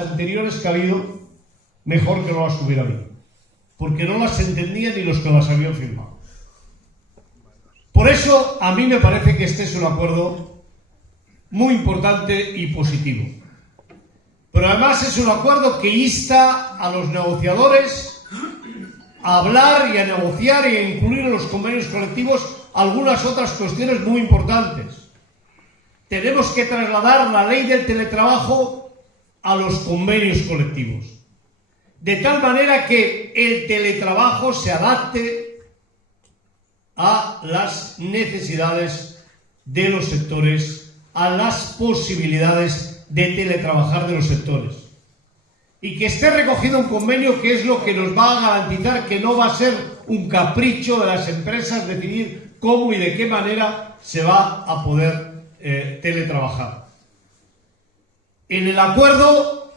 anteriores que ha habido, mejor que no las hubiera habido, porque no las entendían ni los que las habían firmado. Por eso, a mí me parece que este es un acuerdo muy importante y positivo. Pero además es un acuerdo que insta a los negociadores a hablar y a negociar y a incluir en los convenios colectivos algunas otras cuestiones muy importantes. Tenemos que trasladar la ley del teletrabajo a los convenios colectivos, de tal manera que el teletrabajo se adapte a las necesidades de los sectores, a las posibilidades de teletrabajar de los sectores. Y que esté recogido un convenio que es lo que nos va a garantizar que no va a ser un capricho de las empresas decidir cómo y de qué manera se va a poder teletrabajar. En el acuerdo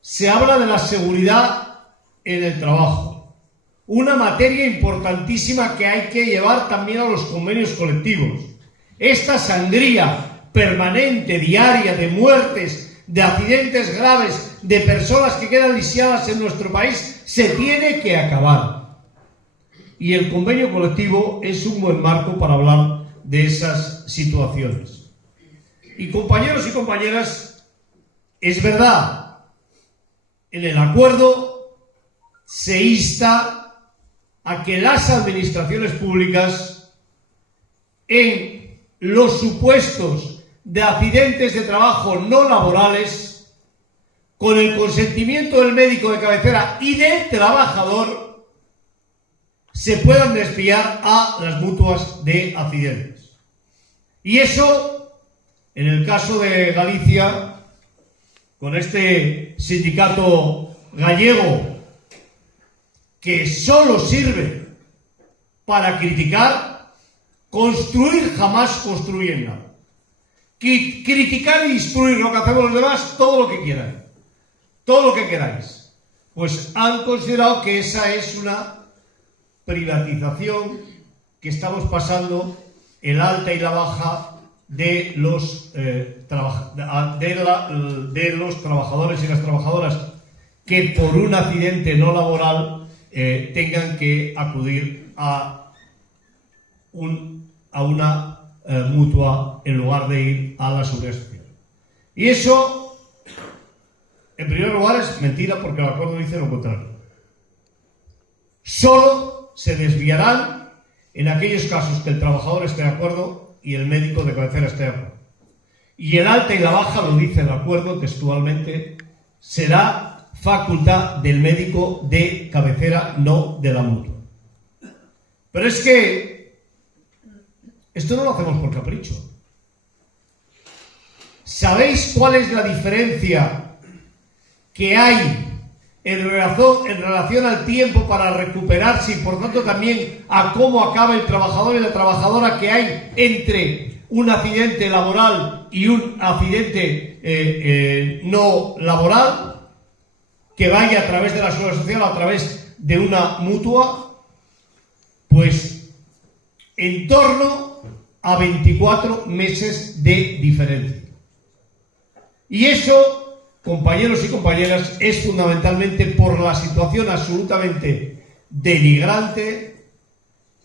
se habla de la seguridad en el trabajo, una materia importantísima que hay que llevar también a los convenios colectivos. Esta sangría permanente, diaria, de muertes, de accidentes graves, de personas que quedan lisiadas en nuestro país, se tiene que acabar. Y el convenio colectivo es un buen marco para hablar de esas situaciones. Y compañeros y compañeras, es verdad, en el acuerdo se insta a que las administraciones públicas, en los supuestos de accidentes de trabajo no laborales, con el consentimiento del médico de cabecera y del trabajador, se puedan desviar a las mutuas de accidentes. Y eso, en el caso de Galicia, con este sindicato gallego que solo sirve para criticar, construir jamás construyen nada. Criticar y instruir lo que hacemos los demás, todo lo que quieran, todo lo que queráis. Pues han considerado que esa es una privatización que estamos pasando el alta y la baja de los trabajadores y las trabajadoras que por un accidente no laboral tengan que acudir a una mutua en lugar de ir a la seguridad social. Y eso, en primer lugar, es mentira, porque el acuerdo dice lo contrario. Solo se desviarán en aquellos casos que el trabajador esté de acuerdo y el médico de cabecera esté de acuerdo. Y el alta y la baja, lo dice el acuerdo textualmente, será facultad del médico de cabecera, no de la mutua. Pero es que esto no lo hacemos por capricho. ¿Sabéis cuál es la diferencia que hay en relación al tiempo para recuperarse y por tanto también a cómo acaba el trabajador y la trabajadora que hay entre un accidente laboral y un accidente no laboral, que vaya a través de la seguridad social, a través de una mutua? Pues en torno a 24 meses de diferencia. Y eso, compañeros y compañeras, es fundamentalmente por la situación absolutamente denigrante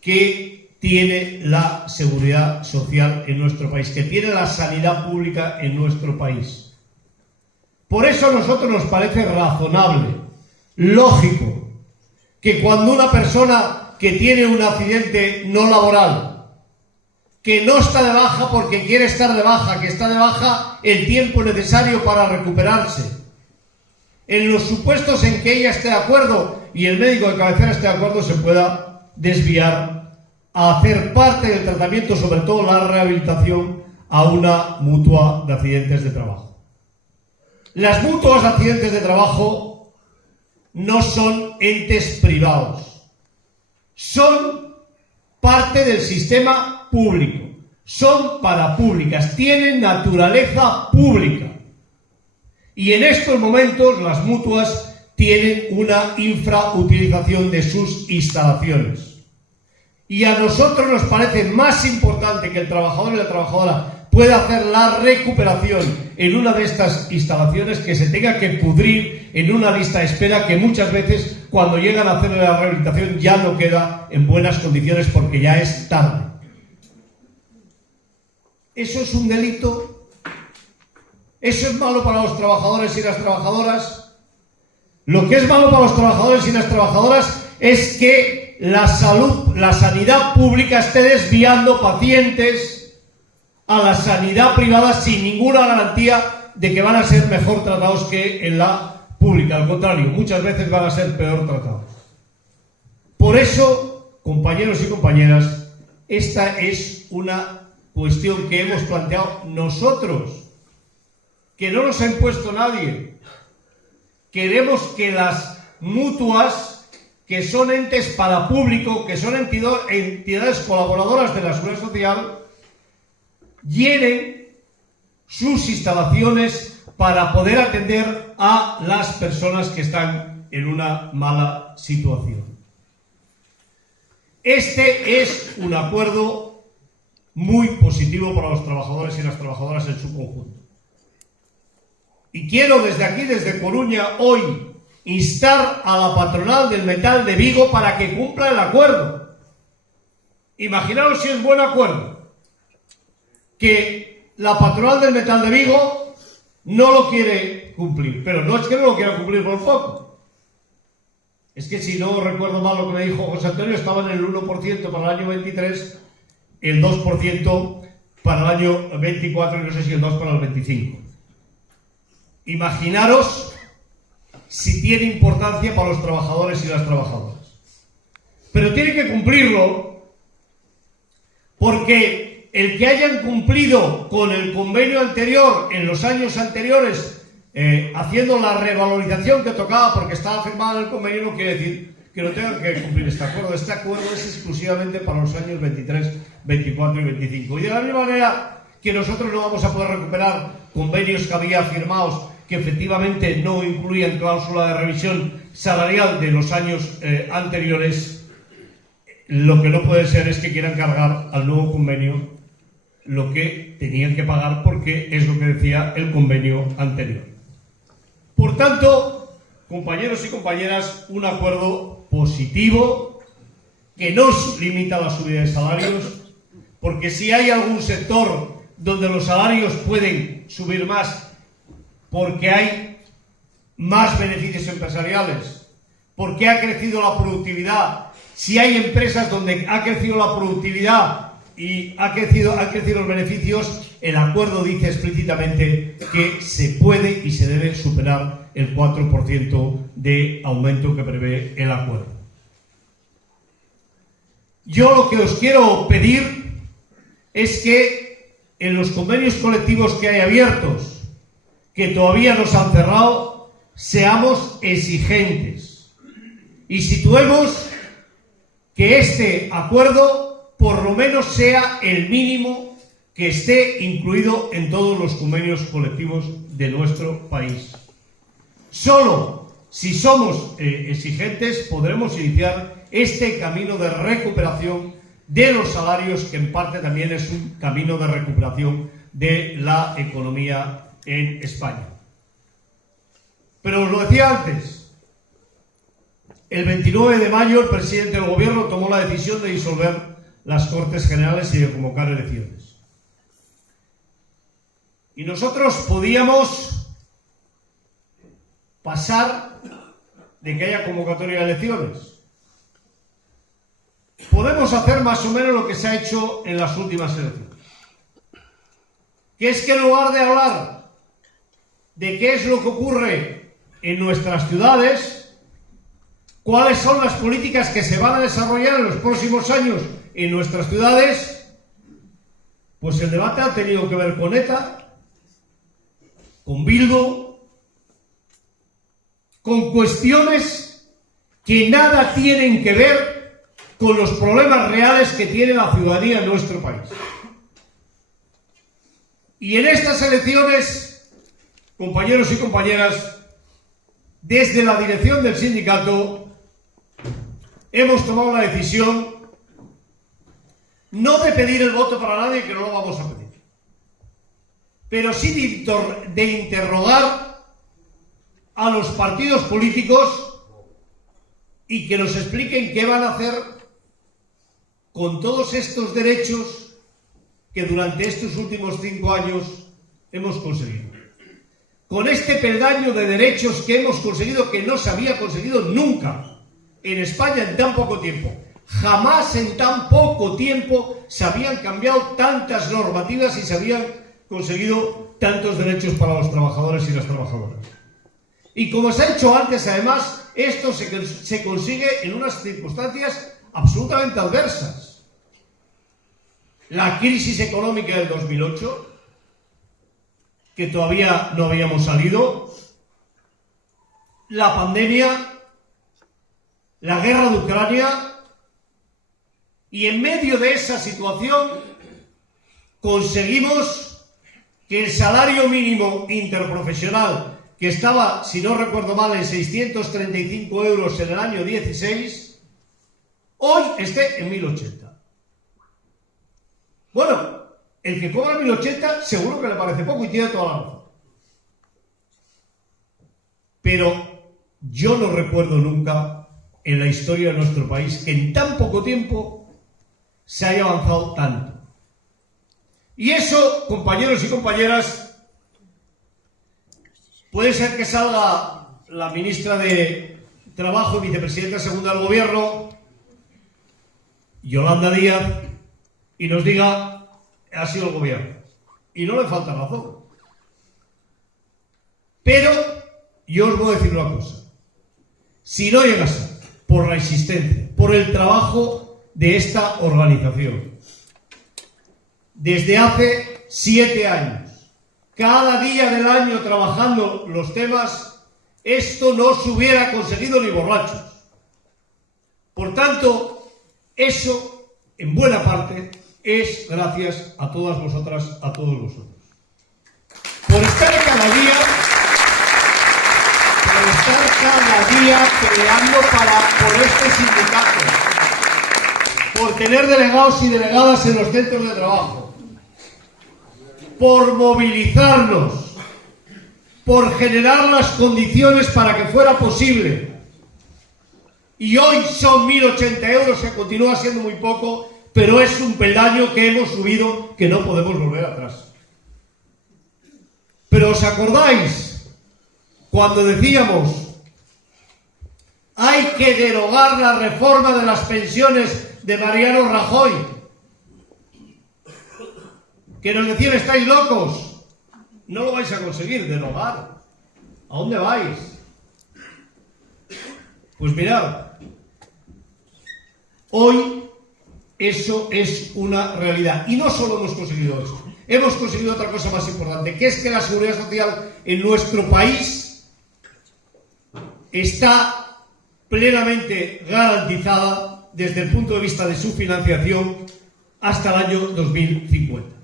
que tiene la seguridad social en nuestro país, que tiene la sanidad pública en nuestro país. Por eso a nosotros nos parece razonable, lógico, que cuando una persona que tiene un accidente no laboral, que no está de baja porque quiere estar de baja, que está de baja el tiempo necesario para recuperarse, en los supuestos en que ella esté de acuerdo y el médico de cabecera esté de acuerdo, se pueda desviar a hacer parte del tratamiento, sobre todo la rehabilitación, a una mutua de accidentes de trabajo. Las mutuas de accidentes de trabajo no son entes privados, son parte del sistema público, son parapúblicas, tienen naturaleza pública. Y en estos momentos las mutuas tienen una infrautilización de sus instalaciones. Y a nosotros nos parece más importante que el trabajador y la trabajadora puede hacer la recuperación en una de estas instalaciones que se tenga que pudrir en una lista de espera que muchas veces cuando llegan a hacer la rehabilitación ya no queda en buenas condiciones porque ya es tarde. ¿Eso es un delito? ¿Eso es malo para los trabajadores y las trabajadoras? Lo que es malo para los trabajadores y las trabajadoras es que la sanidad pública esté desviando pacientes a la sanidad privada sin ninguna garantía de que van a ser mejor tratados que en la pública. Al contrario, muchas veces van a ser peor tratados. Por eso, compañeros y compañeras, esta es una cuestión que hemos planteado nosotros, que no nos ha impuesto nadie. Queremos que las mutuas, que son entes para público, que son entidades colaboradoras de la Seguridad Social, llenen sus instalaciones para poder atender a las personas que están en una mala situación. Este es un acuerdo muy positivo para los trabajadores y las trabajadoras en su conjunto. Y quiero desde aquí, desde Coruña, hoy, instar a la patronal del metal de Vigo para que cumpla el acuerdo. Imaginaros si es buen acuerdo. Que la patronal del metal de Vigo no lo quiere cumplir. Pero no es que no lo quiera cumplir por poco. Es que si no recuerdo mal lo que me dijo José Antonio, estaba en el 1% para el año 23, el 2% para el año 24 y no sé si el 2% para el 25. Imaginaros si tiene importancia para los trabajadores y las trabajadoras. Pero tiene que cumplirlo porque el que hayan cumplido con el convenio anterior en los años anteriores, haciendo la revalorización que tocaba porque estaba firmado en el convenio, no quiere decir que no tengan que cumplir este acuerdo. Este acuerdo es exclusivamente para los años 23, 24 y 25. Y de la misma manera que nosotros no vamos a poder recuperar convenios que había firmados que efectivamente no incluían cláusula de revisión salarial de los años anteriores, lo que no puede ser es que quieran cargar al nuevo convenio lo que tenían que pagar porque es lo que decía el convenio anterior. Por tanto, compañeros y compañeras, un acuerdo positivo que no limita la subida de salarios, porque si hay algún sector donde los salarios pueden subir más porque hay más beneficios empresariales, porque ha crecido la productividad, si hay empresas donde ha crecido la productividad y han crecido los beneficios, el acuerdo dice explícitamente que se puede y se debe superar el 4% de aumento que prevé el acuerdo. Yo lo que os quiero pedir es que en los convenios colectivos que hay abiertos, que todavía no se han cerrado, seamos exigentes y situemos que este acuerdo por lo menos sea el mínimo que esté incluido en todos los convenios colectivos de nuestro país. Solo si somos exigentes podremos iniciar este camino de recuperación de los salarios, que en parte también es un camino de recuperación de la economía en España. Pero os lo decía antes, el 29 de mayo el presidente del gobierno tomó la decisión de disolver las Cortes Generales y de convocar elecciones. Y nosotros podíamos pasar de que haya convocatoria de elecciones. Podemos hacer más o menos lo que se ha hecho en las últimas elecciones, que es que en lugar de hablar de qué es lo que ocurre en nuestras ciudades, cuáles son las políticas que se van a desarrollar en los próximos años en nuestras ciudades, pues el debate ha tenido que ver con ETA, con Bildu, con cuestiones que nada tienen que ver con los problemas reales que tiene la ciudadanía en nuestro país. Y en estas elecciones, compañeros y compañeras, desde la dirección del sindicato hemos tomado la decisión no de pedir el voto para nadie, que no lo vamos a pedir, pero sí de interrogar a los partidos políticos y que nos expliquen qué van a hacer con todos estos derechos que durante estos últimos 5 años hemos conseguido. Con este peldaño de derechos que hemos conseguido, que no se había conseguido nunca en España en tan poco tiempo. Jamás en tan poco tiempo se habían cambiado tantas normativas y se habían conseguido tantos derechos para los trabajadores y las trabajadoras. Y como se ha hecho antes, además, esto se consigue en unas circunstancias absolutamente adversas. La crisis económica del 2008, que todavía no habíamos salido, la pandemia, la guerra de Ucrania, y en medio de esa situación conseguimos que el salario mínimo interprofesional, que estaba, si no recuerdo mal, en 635 euros en el año 16, hoy esté en 1080. Bueno, el que cobra 1080 seguro que le parece poco y tiene toda la razón. Pero yo no recuerdo nunca en la historia de nuestro país que en tan poco tiempo se haya avanzado tanto. Y eso, compañeros y compañeras, puede ser que salga la ministra de Trabajo y vicepresidenta segunda del Gobierno, Yolanda Díaz, y nos diga: ha sido el Gobierno. Y no le falta razón. Pero yo os voy a decir una cosa. Si no llega a ser por la existencia, por el trabajo de esta organización, desde hace 7 años, cada día del año trabajando los temas, esto no se hubiera conseguido ni borrachos. Por tanto, eso, en buena parte, es gracias a todas vosotras, a todos vosotros. Por estar cada día peleando por este sindicato, por tener delegados y delegadas en los centros de trabajo, por movilizarnos, por generar las condiciones para que fuera posible. Y hoy son 1080 euros, que continúa siendo muy poco, pero es un peldaño que hemos subido que no podemos volver atrás. Pero ¿os acordáis cuando decíamos hay que derogar la reforma de las pensiones de Mariano Rajoy? Que nos decían: estáis locos, no lo vais a conseguir derogar. ¿A dónde vais? Pues mirad, hoy eso es una realidad. Y no solo hemos conseguido eso, hemos conseguido otra cosa más importante, que es que la seguridad social en nuestro país está plenamente garantizada desde el punto de vista de su financiación hasta el año 2050.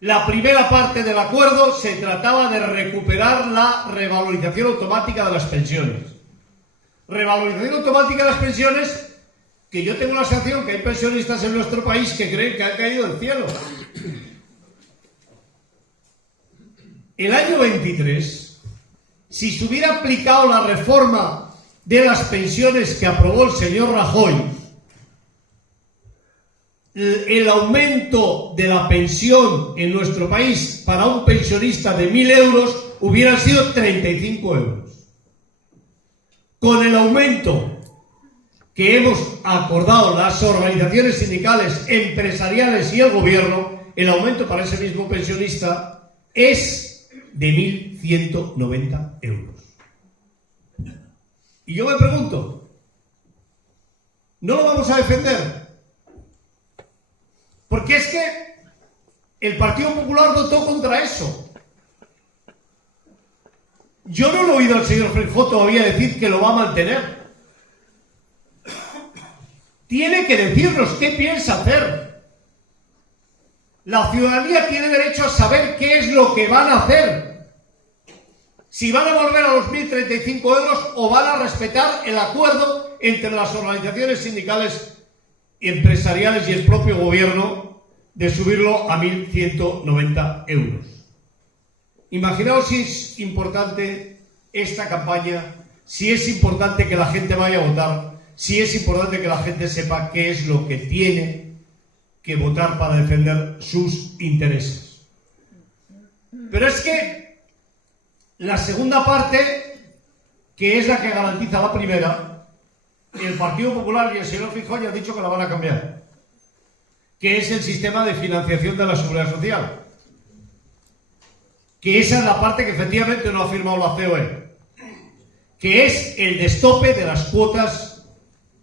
La primera parte del acuerdo se trataba de recuperar la revalorización automática de las pensiones. Revalorización automática de las pensiones que yo tengo la sensación que hay pensionistas en nuestro país que creen que han caído del cielo. El año 23, si se hubiera aplicado la reforma de las pensiones que aprobó el señor Rajoy, el aumento de la pensión en nuestro país para un pensionista de 1.000 euros hubieran sido 35 euros. Con el aumento que hemos acordado las organizaciones sindicales, empresariales y el gobierno, el aumento para ese mismo pensionista es de 1.190 euros. Y yo me pregunto, ¿no lo vamos a defender? Porque es que el Partido Popular votó contra eso. Yo no lo he oído al señor Feijóo todavía decir que lo va a mantener. Tiene que decirnos qué piensa hacer. La ciudadanía tiene derecho a saber qué es lo que van a hacer. Si van a volver a los 1.035 euros o van a respetar el acuerdo entre las organizaciones sindicales, empresariales y el propio gobierno de subirlo a 1.190 euros. Imaginaos si es importante esta campaña, si es importante que la gente vaya a votar, si es importante que la gente sepa qué es lo que tiene que votar para defender sus intereses. Pero es que la segunda parte, que es la que garantiza la primera, el Partido Popular y el señor Feijóo ya han dicho que la van a cambiar, que es el sistema de financiación de la Seguridad Social. Que esa es la parte que efectivamente no ha firmado la COE, que es el destope de las cuotas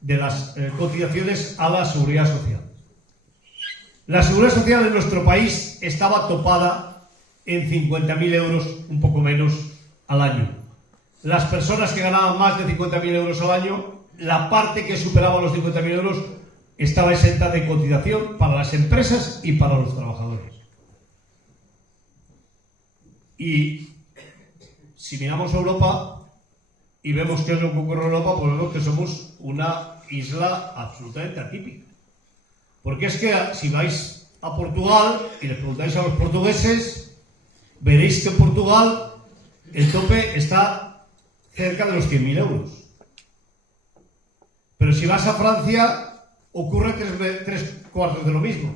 de las cotizaciones a la Seguridad Social. La Seguridad Social en nuestro país estaba topada en 50.000 euros, un poco menos, al año. Las personas que ganaban más de 50.000 euros al año, la parte que superaba los 50.000 euros estaba exenta de cotización para las empresas y para los trabajadores. Y si miramos a Europa y vemos qué es lo que ocurre en Europa, pues vemos que somos una isla absolutamente atípica. Porque es que si vais a Portugal y les preguntáis a los portugueses, veréis que en Portugal el tope está cerca de los 100.000 euros. Pero si vas a Francia, ocurre tres cuartos de lo mismo.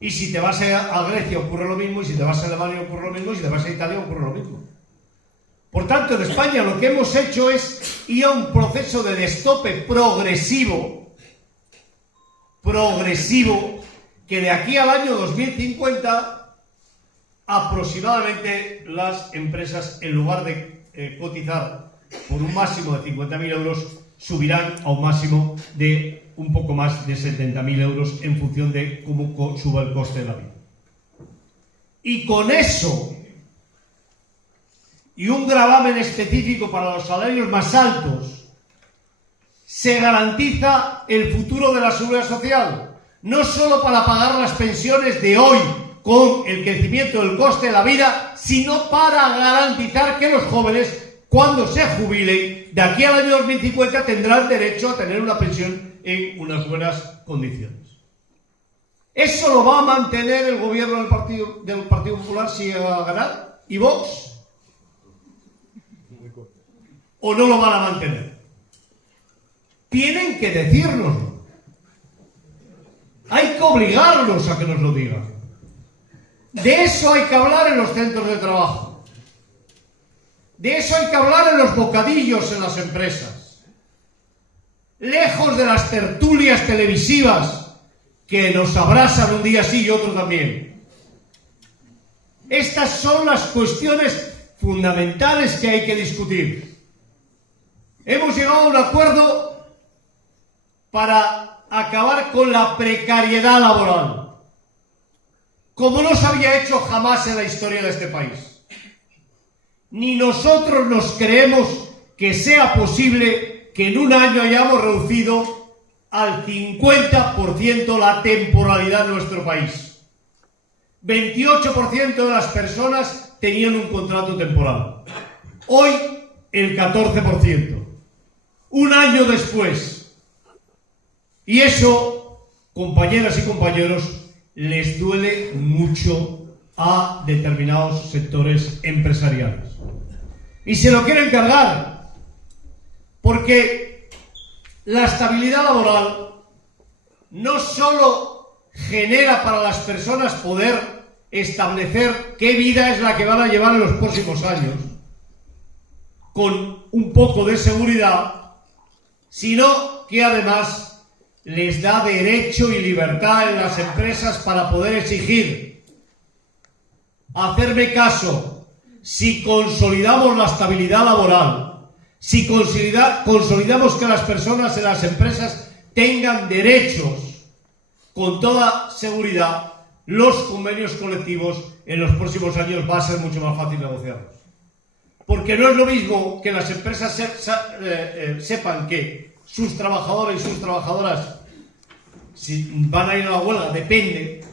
Y si te vas a Grecia ocurre lo mismo, y si te vas a Alemania ocurre lo mismo, y si te vas a Italia ocurre lo mismo. Por tanto, en España lo que hemos hecho es ir a un proceso de destope progresivo, que de aquí al año 2050 aproximadamente las empresas, en lugar de cotizar por un máximo de 50.000 euros, subirán a un máximo de un poco más de 70.000 euros en función de cómo suba el coste de la vida. Y con eso, y un gravamen específico para los salarios más altos, se garantiza el futuro de la Seguridad Social, no solo para pagar las pensiones de hoy con el crecimiento del coste de la vida, sino para garantizar que los jóvenes, cuando se jubilen, de aquí al año 2050 tendrán derecho a tener una pensión en unas buenas condiciones. ¿Eso lo va a mantener el gobierno del Partido Popular si va a ganar? ¿Y Vox? ¿O no lo van a mantener? Tienen que decírnoslo. Hay que obligarlos a que nos lo digan. De eso hay que hablar en los centros de trabajo. De eso hay que hablar en los bocadillos en las empresas. Lejos de las tertulias televisivas que nos abrasan un día sí y otro también. Estas son las cuestiones fundamentales que hay que discutir. Hemos llegado a un acuerdo para acabar con la precariedad laboral, como no se había hecho jamás en la historia de este país. Ni nosotros nos creemos que sea posible que en un año hayamos reducido al 50% la temporalidad de nuestro país. 28% de las personas tenían un contrato temporal. Hoy, el 14%. Un año después. Y eso, compañeras y compañeros, les duele mucho a determinados sectores empresariales. Y se lo quieren cargar, porque la estabilidad laboral no solo genera para las personas poder establecer qué vida es la que van a llevar en los próximos años, con un poco de seguridad, sino que además les da derecho y libertad en las empresas para poder exigir. Hacerme caso, si consolidamos la estabilidad laboral, si consolidamos que las personas en las empresas tengan derechos, con toda seguridad, los convenios colectivos en los próximos años va a ser mucho más fácil negociarlos. Porque no es lo mismo que las empresas sepan que sus trabajadores y sus trabajadoras, si van a ir a la huelga, depende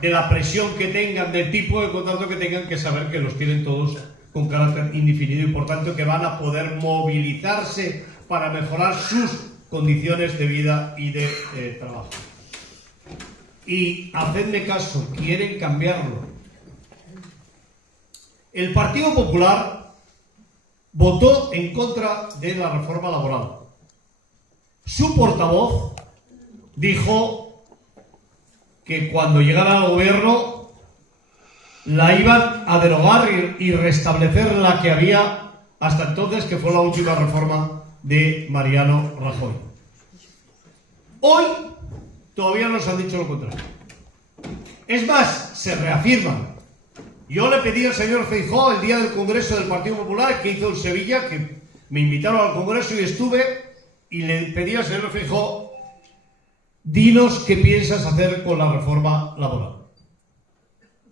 de la presión que tengan, del tipo de contrato que tengan, que saber que los tienen todos con carácter indefinido y por tanto que van a poder movilizarse para mejorar sus condiciones de vida y de trabajo. y hacedme caso, quieren cambiarlo. El Partido Popular votó en contra de la reforma laboral. Su portavoz dijo que cuando llegara al gobierno la iban a derogar y restablecer la que había hasta entonces, que fue la última reforma de Mariano Rajoy. Hoy todavía nos han dicho lo contrario. Es más, se reafirman. Yo le pedí al señor Feijóo el día del Congreso del Partido Popular que hizo en Sevilla, que me invitaron al Congreso y estuve, y le pedí al señor Feijóo: dinos qué piensas hacer con la reforma laboral.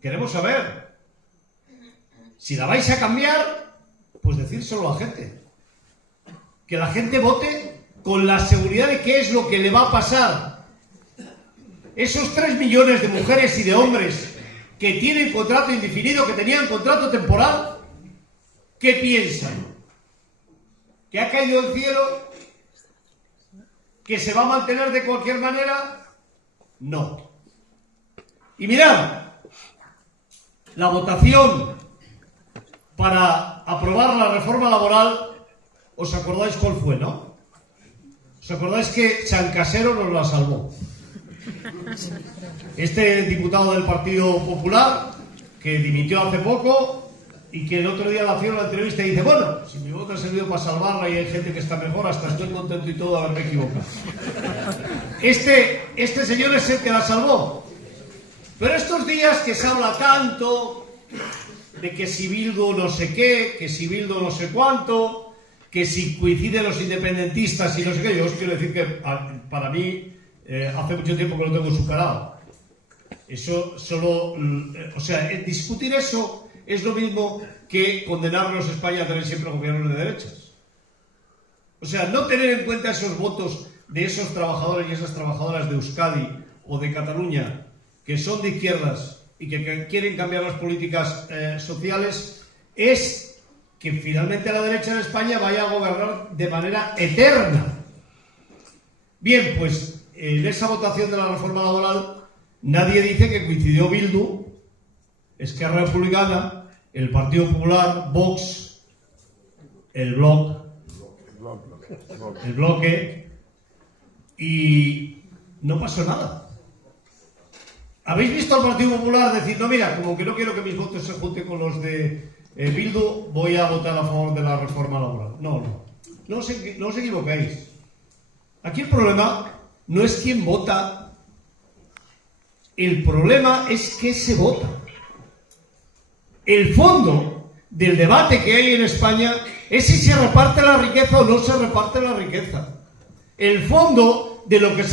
Queremos saber. Si la vais a cambiar, pues decírselo a la gente. Que la gente vote con la seguridad de qué es lo que le va a pasar. Esos 3 millones de mujeres y de hombres que tienen contrato indefinido, que tenían contrato temporal, ¿qué piensan? ¿Que ha caído del cielo? ¿Que se va a mantener de cualquier manera? No. Y mirad, la votación para aprobar la reforma laboral, ¿os acordáis cuál fue, no? ¿Os acordáis que San Casero nos la salvó? Este diputado del Partido Popular, que dimitió hace poco y que el otro día le hacía una entrevista y dice: bueno, si mi voto ha servido para salvarla y hay gente que está mejor, hasta estoy contento y todo de haberme equivocado. Este señor es el que la salvó. Pero estos días que se habla tanto de que si Bildu no sé qué, que si Bildu no sé cuánto, que si coinciden los independentistas y no sé qué, yo os quiero decir que para mí hace mucho tiempo que lo tengo superado. Eso solo, o sea, discutir eso es lo mismo que condenarnos a España a tener siempre gobiernos de derechas. O sea, no tener en cuenta esos votos de esos trabajadores y esas trabajadoras de Euskadi o de Cataluña que son de izquierdas y que quieren cambiar las políticas sociales, es que finalmente la derecha en España vaya a gobernar de manera eterna. Bien, pues en esa votación de la reforma laboral nadie dice que coincidió Bildu, Esquerra Republicana, el Partido Popular, Vox, el Bloque, y no pasó nada. ¿Habéis visto al Partido Popular decir: no, mira, como que no quiero que mis votos se junten con los de Bildu, voy a votar a favor de la reforma laboral? No os equivocáis. Aquí el problema no es quién vota, el problema es qué se vota. El fondo del debate que hay en España es si se reparte la riqueza o no se reparte la riqueza. El fondo de lo que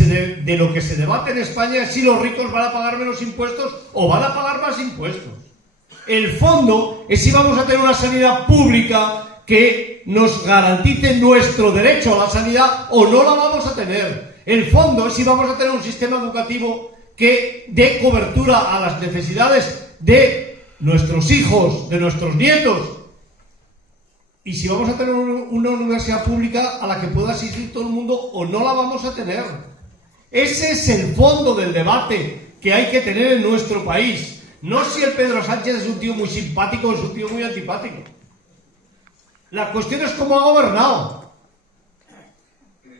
se debate en España es si los ricos van a pagar menos impuestos o van a pagar más impuestos. El fondo es si vamos a tener una sanidad pública que nos garantice nuestro derecho a la sanidad o no la vamos a tener. El fondo es si vamos a tener un sistema educativo que dé cobertura a las necesidades de nuestros hijos, de nuestros nietos. Y si vamos a tener una universidad pública a la que pueda asistir todo el mundo o no la vamos a tener. Ese es el fondo del debate que hay que tener en nuestro país. No si el Pedro Sánchez es un tío muy simpático o es un tío muy antipático. La cuestión es cómo ha gobernado.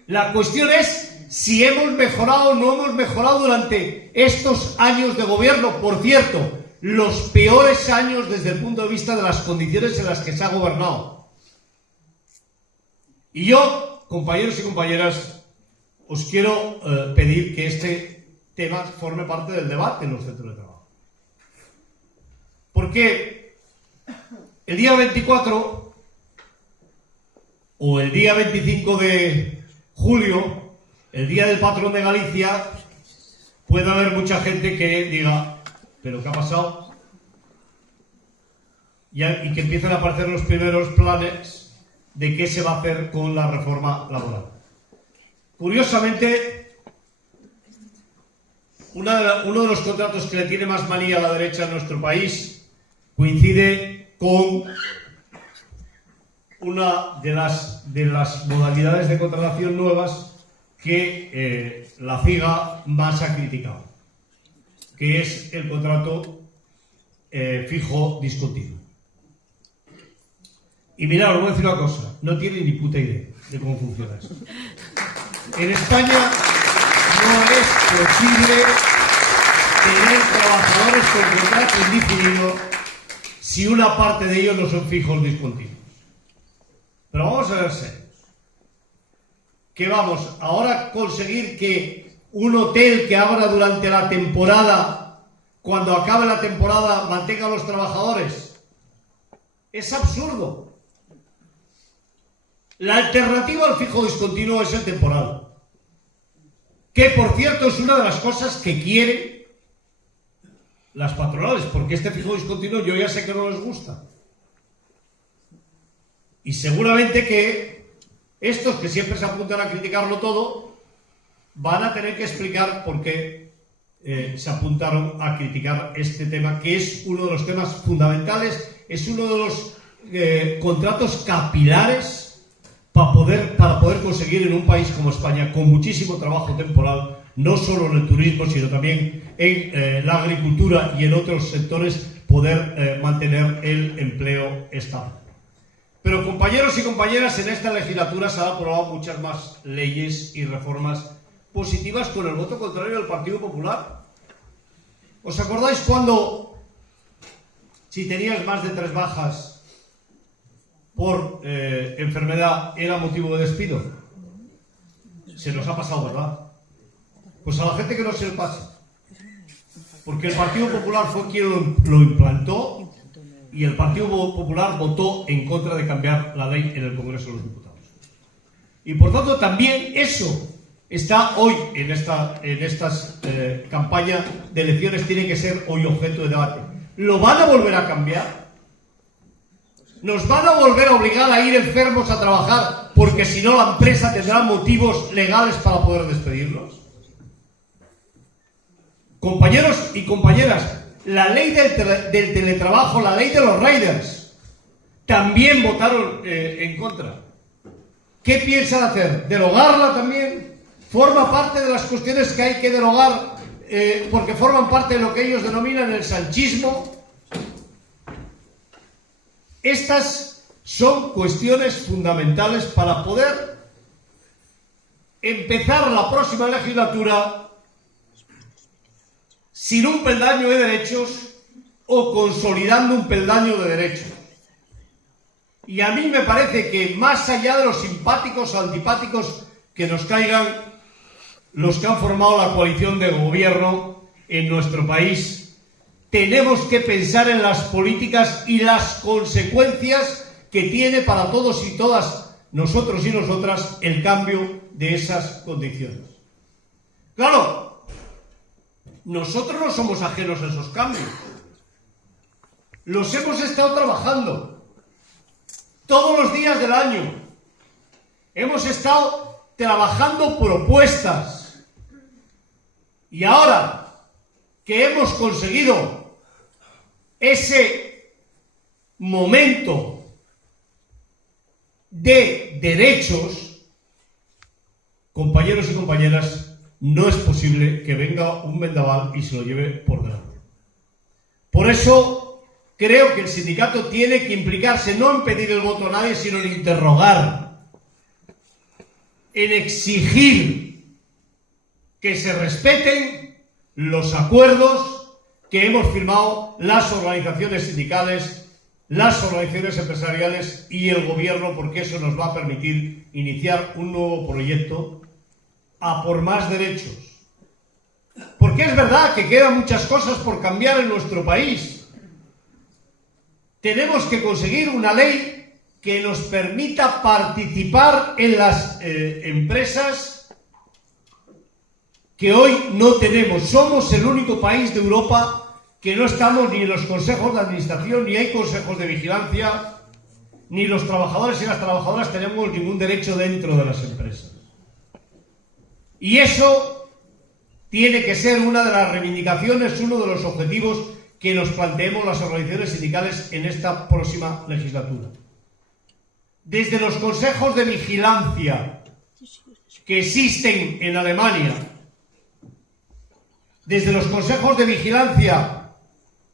La cuestión es si hemos mejorado o no hemos mejorado durante estos años de gobierno. Por cierto, los peores años desde el punto de vista de las condiciones en las que se ha gobernado. Y yo, compañeros y compañeras, os quiero pedir que este tema forme parte del debate en los centros de trabajo. Porque el día 24 o el día 25 de julio, el día del patrón de Galicia, puede haber mucha gente que diga: ¿pero qué ha pasado? Y que empiecen a aparecer los primeros planes de qué se va a hacer con la reforma laboral. Curiosamente, uno de los contratos que le tiene más manía a la derecha en nuestro país coincide con una de las modalidades de contratación nuevas que la CIGA más ha criticado. que es el contrato fijo discontinuo. Y mirad, os voy a decir una cosa, no tiene ni puta idea de cómo funciona esto. En España no es posible tener trabajadores con contrato indefinido si una parte de ellos no son fijos discontinuos. Pero vamos a ver serios. ¿Qué vamos? Ahora conseguir que un hotel que abra durante la temporada, cuando acabe la temporada, mantenga a los trabajadores. Es absurdo. La alternativa al fijo discontinuo es el temporal. Que, por cierto, es una de las cosas que quieren las patronales, porque este fijo discontinuo yo ya sé que no les gusta. Y seguramente que estos que siempre se apuntan a criticarlo todo van a tener que explicar por qué se apuntaron a criticar este tema, que es uno de los temas fundamentales, es uno de los contratos capilares para poder conseguir en un país como España, con muchísimo trabajo temporal, no solo en el turismo, sino también en la agricultura y en otros sectores, poder mantener el empleo estable. Pero, compañeros y compañeras, en esta legislatura se han aprobado muchas más leyes y reformas positivas con el voto contrario del Partido Popular. ¿Os acordáis cuando, si tenías más de 3 bajas por enfermedad, era motivo de despido? Se nos ha pasado, ¿verdad? Pues a la gente que no se le pase. Porque el Partido Popular fue quien lo implantó y el Partido Popular votó en contra de cambiar la ley en el Congreso de los Diputados. Y por tanto también eso está hoy en estas campañas de elecciones, tiene que ser hoy objeto de debate. ¿Lo van a volver a cambiar? ¿Nos van a volver a obligar a ir enfermos a trabajar porque si no la empresa tendrá motivos legales para poder despedirlos? Compañeros y compañeras, la ley del teletrabajo, la ley de los riders, también votaron en contra. ¿Qué piensan hacer? ¿Derogarla también? ¿Forma parte de las cuestiones que hay que derogar porque forman parte de lo que ellos denominan el sanchismo? Estas son cuestiones fundamentales para poder empezar la próxima legislatura sin un peldaño de derechos o consolidando un peldaño de derechos. Y a mí me parece que más allá de los simpáticos o antipáticos que nos caigan los que han formado la coalición de gobierno en nuestro país, tenemos que pensar en las políticas y las consecuencias que tiene para todos y todas nosotros y nosotras el cambio de esas condiciones. Claro, nosotros no somos ajenos a esos cambios. Los hemos estado trabajando todos los días del año. Hemos estado trabajando propuestas. Y ahora que hemos conseguido ese momento de derechos, compañeros y compañeras, no es posible que venga un vendaval y se lo lleve por delante. Por eso creo que el sindicato tiene que implicarse no en pedir el voto a nadie, sino en interrogar, en exigir que se respeten los acuerdos que hemos firmado las organizaciones sindicales, las organizaciones empresariales y el gobierno, porque eso nos va a permitir iniciar un nuevo proyecto a por más derechos. Porque es verdad que quedan muchas cosas por cambiar en nuestro país. Tenemos que conseguir una ley que nos permita participar en las empresas que hoy no tenemos. Somos el único país de Europa que no estamos ni en los consejos de administración, ni hay consejos de vigilancia, ni los trabajadores y las trabajadoras tenemos ningún derecho dentro de las empresas. Y eso tiene que ser una de las reivindicaciones, uno de los objetivos que nos planteemos las organizaciones sindicales en esta próxima legislatura. Desde los consejos de vigilancia que existen en Alemania, desde los consejos de vigilancia,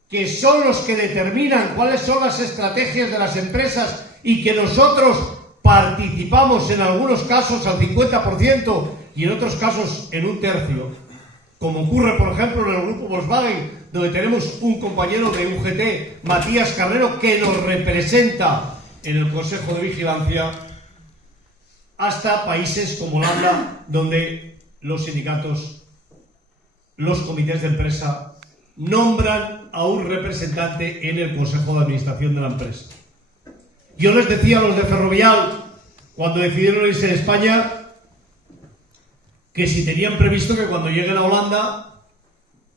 que son los que determinan cuáles son las estrategias de las empresas y que nosotros participamos en algunos casos al 50% y en otros casos en un tercio, como ocurre por ejemplo en el grupo Volkswagen, donde tenemos un compañero de UGT, Matías Carrero, que nos representa en el Consejo de Vigilancia, hasta países como Holanda, donde los sindicatos, los comités de empresa, nombran a un representante en el Consejo de Administración de la empresa. Yo les decía a los de Ferrovial, cuando decidieron irse de España, que si tenían previsto que cuando lleguen a Holanda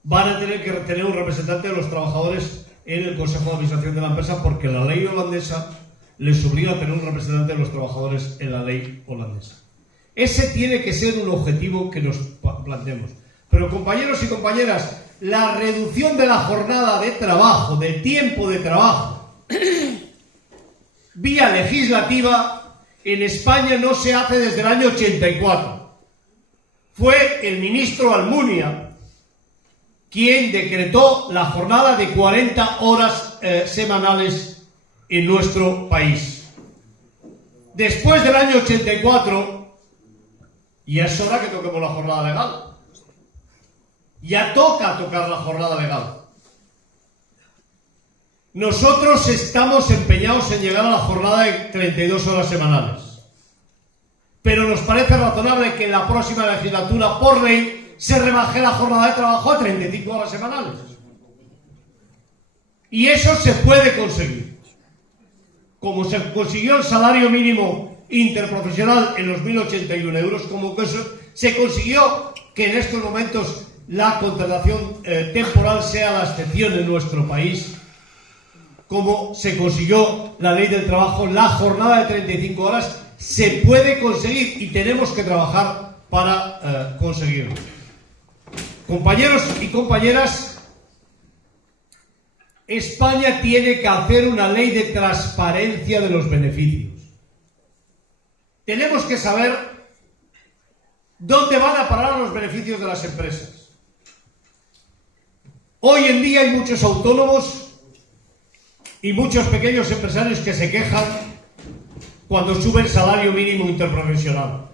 van a tener que tener un representante de los trabajadores en el Consejo de Administración de la empresa, porque la ley holandesa les obliga a tener un representante de los trabajadores en la ley holandesa. Ese tiene que ser un objetivo que nos planteemos. Pero compañeros y compañeras, la reducción de la jornada de trabajo, del tiempo de trabajo, vía legislativa, en España no se hace desde el año 84. Fue el ministro Almunia quien decretó la jornada de 40 horas semanales en nuestro país. Después del año 84, ya es hora que toquemos la jornada legal. Ya toca tocar la jornada legal. Nosotros estamos empeñados en llegar a la jornada de 32 horas semanales. Pero nos parece razonable que en la próxima legislatura, por ley, se rebaje la jornada de trabajo a 35 horas semanales. Y eso se puede conseguir. Como se consiguió el salario mínimo interprofesional en los 1.081 euros, como que se consiguió que en estos momentos la contratación temporal sea la excepción en nuestro país, como se consiguió la ley del trabajo, la jornada de 35 horas, se puede conseguir y tenemos que trabajar para conseguirlo. Compañeros y compañeras, España tiene que hacer una ley de transparencia de los beneficios. Tenemos que saber dónde van a parar los beneficios de las empresas. Hoy en día hay muchos autónomos y muchos pequeños empresarios que se quejan cuando sube el salario mínimo interprofesional.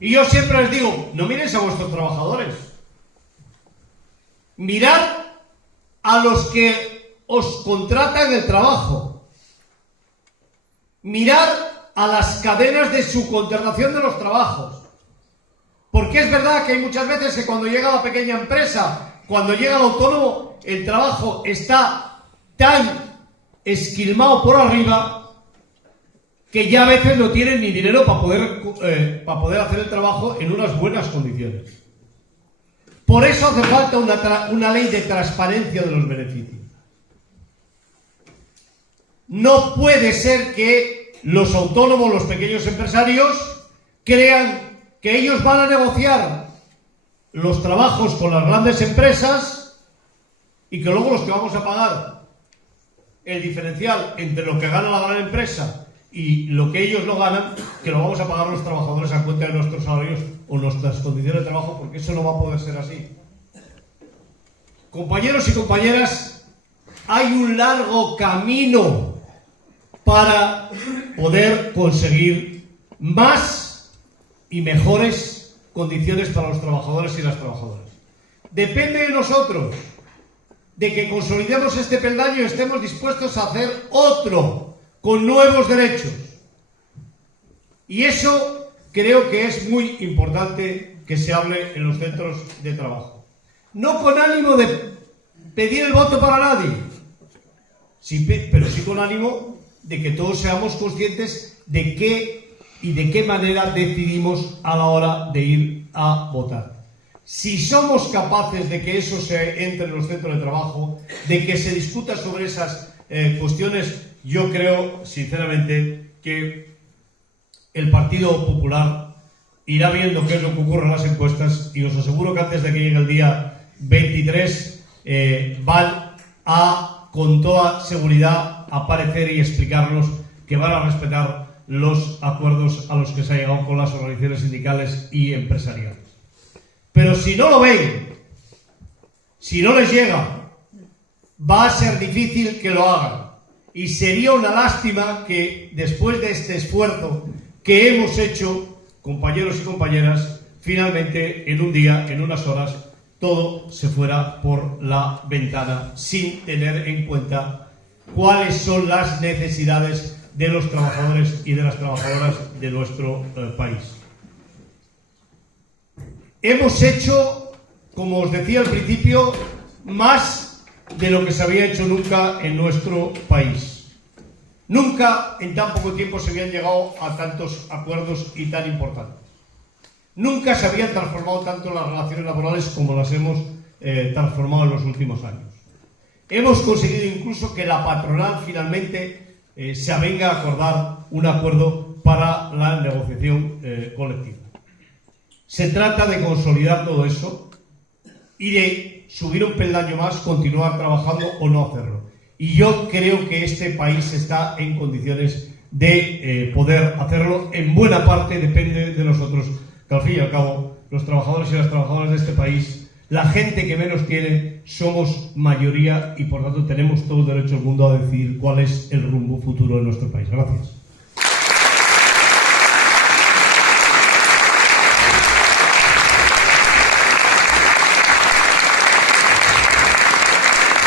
Y yo siempre les digo, no miréis a vuestros trabajadores. Mirad a los que os contratan el trabajo. Mirad a las cadenas de subcontratación de los trabajos. Porque es verdad que hay muchas veces que cuando llega la pequeña empresa, cuando llega el autónomo, el trabajo está tan esquilmado por arriba que ya a veces no tienen ni dinero para poder hacer el trabajo en unas buenas condiciones. Por eso hace falta una ley de transparencia de los beneficios. No puede ser que los autónomos, los pequeños empresarios, crean que ellos van a negociar los trabajos con las grandes empresas y que luego los que vamos a pagar el diferencial entre lo que gana la gran empresa y lo que ellos no ganan, que lo vamos a pagar los trabajadores a cuenta de nuestros salarios o nuestras condiciones de trabajo, porque eso no va a poder ser así. Compañeros y compañeras, hay un largo camino para poder conseguir más y mejores condiciones para los trabajadores y las trabajadoras. Depende de nosotros, de que consolidemos este peldaño y estemos dispuestos a hacer otro, con nuevos derechos. Y eso creo que es muy importante que se hable en los centros de trabajo. No con ánimo de pedir el voto para nadie, pero sí con ánimo de que todos seamos conscientes de qué y de qué manera decidimos a la hora de ir a votar. Si somos capaces de que eso se entre en los centros de trabajo, de que se discuta sobre esas cuestiones, yo creo, sinceramente, que el Partido Popular irá viendo qué es lo que ocurre en las encuestas y os aseguro que antes de que llegue el día 23 van a, con toda seguridad, aparecer y explicarnos que van a respetar los acuerdos a los que se ha llegado con las organizaciones sindicales y empresariales. Pero si no lo ven, Si no les llega, va a ser difícil que lo hagan. Y sería una lástima que después de este esfuerzo que hemos hecho, compañeros y compañeras, finalmente en un día, en unas horas, todo se fuera por la ventana sin tener en cuenta cuáles son las necesidades de los trabajadores y de las trabajadoras de nuestro país. Hemos hecho, como os decía al principio, más de lo que se había hecho nunca en nuestro país. Nunca en tan poco tiempo se habían llegado a tantos acuerdos y tan importantes. Nunca se habían transformado tanto las relaciones laborales como las hemos transformado en los últimos años. Hemos conseguido incluso que la patronal finalmente se avenga a acordar un acuerdo para la negociación colectiva. Se trata de consolidar todo eso y de subir un peldaño más, continuar trabajando o no hacerlo. Y yo creo que este país está en condiciones de poder hacerlo. En buena parte depende de nosotros, que al fin y al cabo los trabajadores y las trabajadoras de este país, la gente que menos tiene, somos mayoría y por tanto tenemos todo el derecho del mundo a decidir cuál es el rumbo futuro de nuestro país. Gracias.